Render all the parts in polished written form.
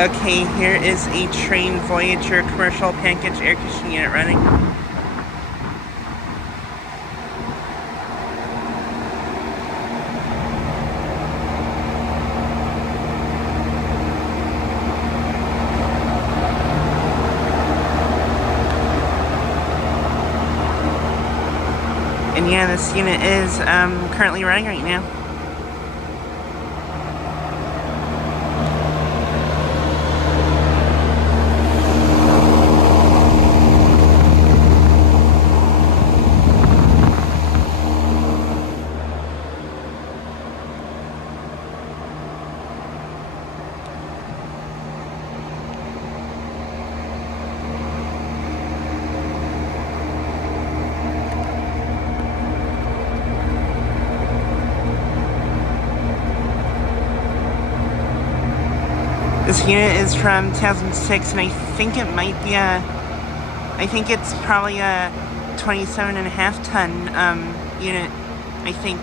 Okay, here is a Trane Voyager commercial package air conditioning unit running. And yeah, this unit is currently running right now. This unit is from 2006, and I think it might be I think it's probably a 27.5 ton unit, I think.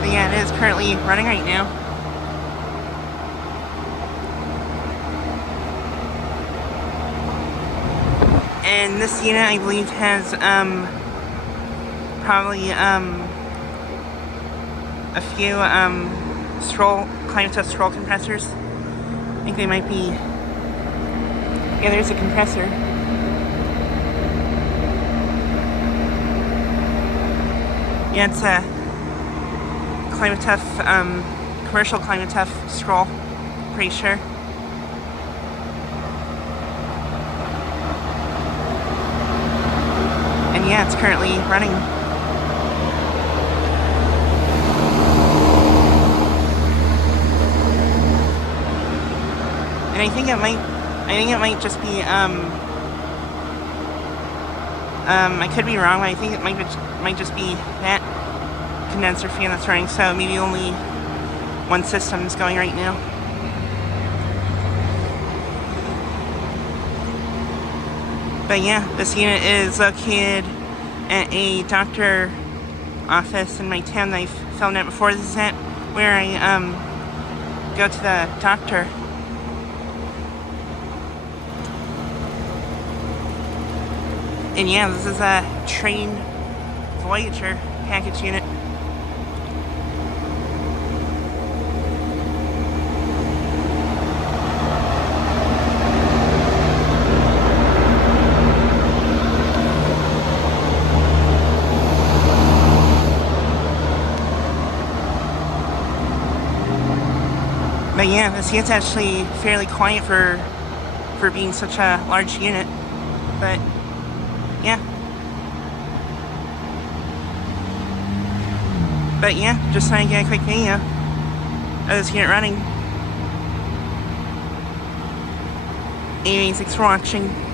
But yeah, it is currently running right now. And this unit, I believe, has probably a few Climatuff scroll compressors. I think they might be. Yeah, there's a compressor. Yeah, it's a Climatuff, commercial Climatuff scroll, pretty sure. And yeah, it's currently running. And I think it might just be, I could be wrong, but I think it might just be that condenser fan that's running, so maybe only one system is going right now. But yeah, this unit is located at a doctor office in my town that I've filmed at before. This is at where I go to the doctor. And yeah, this is a Trane Voyager package unit. But yeah, this unit's actually fairly quiet for being such a large unit. But yeah. But yeah, just trying to get a quick video of this unit running. Anyways, thanks for watching.